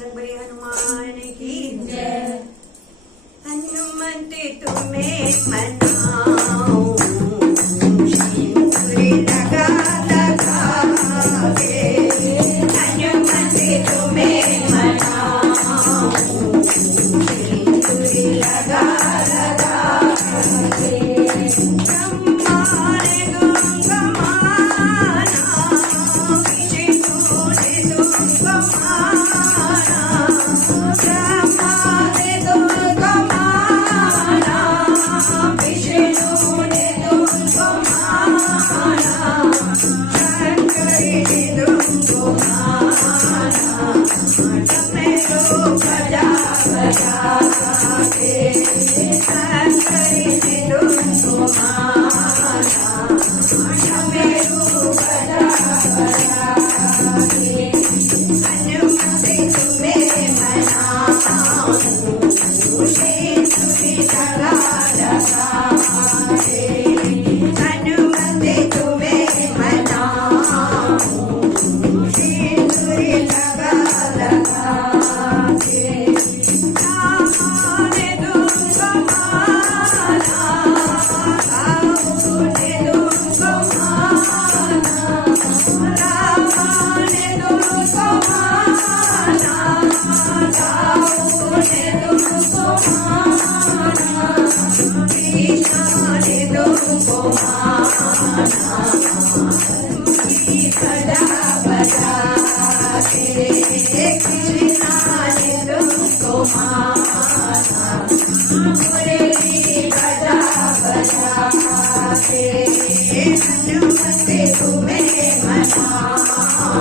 बजरंगबली हनुमान की जय। हनुमंत तुम्हें मनाओ, सिंदूर लगा लगा के। हनुमंत तुम्हें मनाओ, सिंदूर लगा लगा के। ब्रह्माने दूंगा माना, विष्णु ने दूंगा माना। ब्रह्माने दूंगा माना, विष्णु ने दूंगा माना। शंकर ने दूंगा माना, डमरू बजा बजा के। शंकर ने दूंगा माना, डमरू बजा बजा के। हनुमंत तुम्हें मनाओ, सिंदूर लगा लगा के। हनुमंत तुम्हें मनाओ, सिंदूर लगा लगा के। राम ने दूंगा माला, राम ने दूंगा माला। राम ने दूंगा माला, राम ने दूंगा माला। कृष्ण ने दूंगा माला, बजा बजा के। कृष्ण ने दूंगा माला, मुरली बजा बजा के। हनुमंत तुम्हें मनाओ,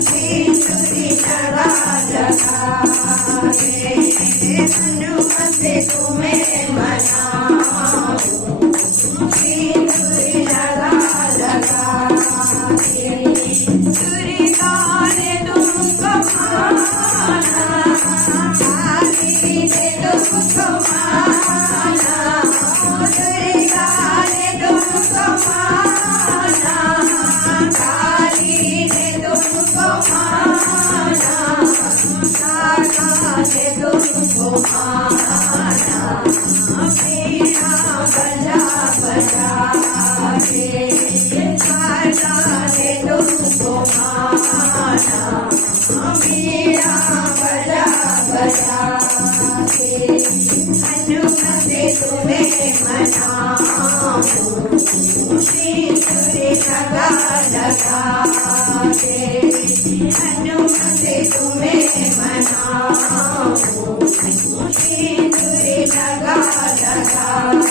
सिंदूर लगा लगा के। हनुमंत तुम्हें मनाओ, सिंदूर लगा लगा के। दुर्गा ने दूंगा माला, काली ने दूंगा माला। दुर्गा ने दूंगा माला, काली ने दूंगा माला। काला ने दूंगा माला, वीणा बजा बजा के। काला ने दूंगा माला, वीणा बजा बजा के। हनुमंत तुम्हें मनाओ, सिंदूर लगा लगा के। हनुमंत तुम्हें मनाओ, सिंदूर